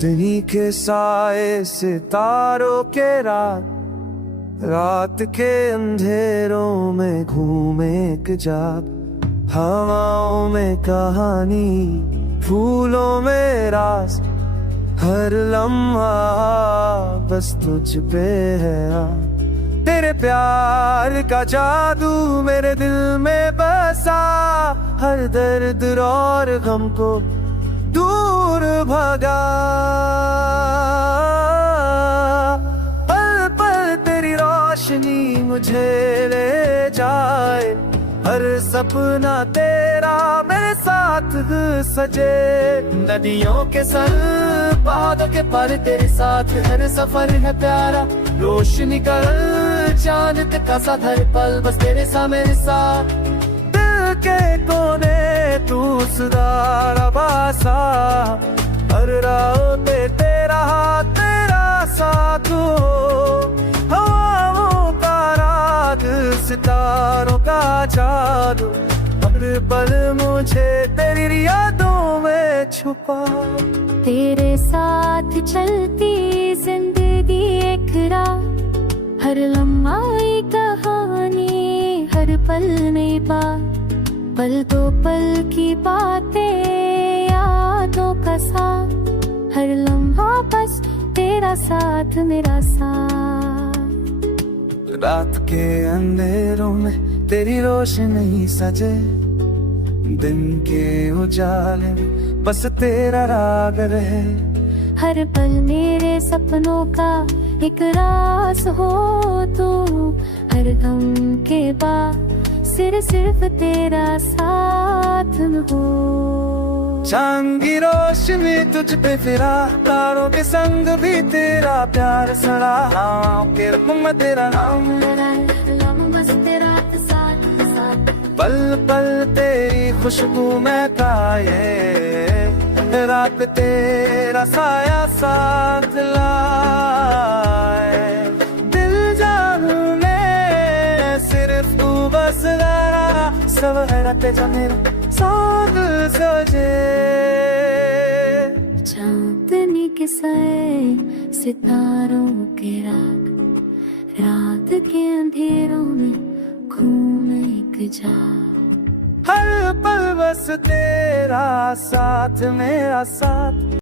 चांदनी के साए सितारों के रात, रात के अंधेरों में घूमे एक जाप, हवाओं में कहानी, फूलों में रास, हर लम्हा बस तुझ पे है आ। तेरे प्यार का जादू मेरे दिल में बसा, हर दर्द और गम को दूर भगा। पल पल तेरी रोशनी मुझे ले जाए, हर सपना तेरा मेरे साथ सजे। नदियों के संग बादलों के पर तेरे साथ हर सफर है प्यारा, रोशनी का चांद का साथ हर पल बस तेरे साथ मेरे साथ। दिल के कोने तू सुधारा बासा, हर राह पे तेरा हाथ तेरा साथ हो। हवाओं का राग सितारों का जादू, हर पल मुझे तेरी यादों में छुपा। तेरे साथ चलती जिंदगी एक राह, हर लम्हा एक कहानी, हर पल में बात, पल दो पल की बातें यादों का साथ, हर लम्हा बस तेरा साथ मेरा साथ। रात के अंधेरों में तेरी रोशनी सजे, दिन के उजाले में बस तेरा राग रहे। हर पल मेरे सपनों का एक राज हो तू, हर गम के बाद सिर्फ तेरा साथ हो। चांद की रोशनी तुझ पे फिरा, तारों के संग भी तेरा प्यार सड़ा। के रंग में तेरा नाम, बस तेरा साथ साथ। पल पल तेरी खुशबू में खाए, रात तेरा साया साथ लाए। दिल जाने सिर्फ तू बस लड़ा, सब है रातें जा मेरा साथ सजे। चांदनी के साए सितारों के राग, रात के अंधेरों में घूमे एक जा। हर पल बस तेरा साथ मेरा साथ।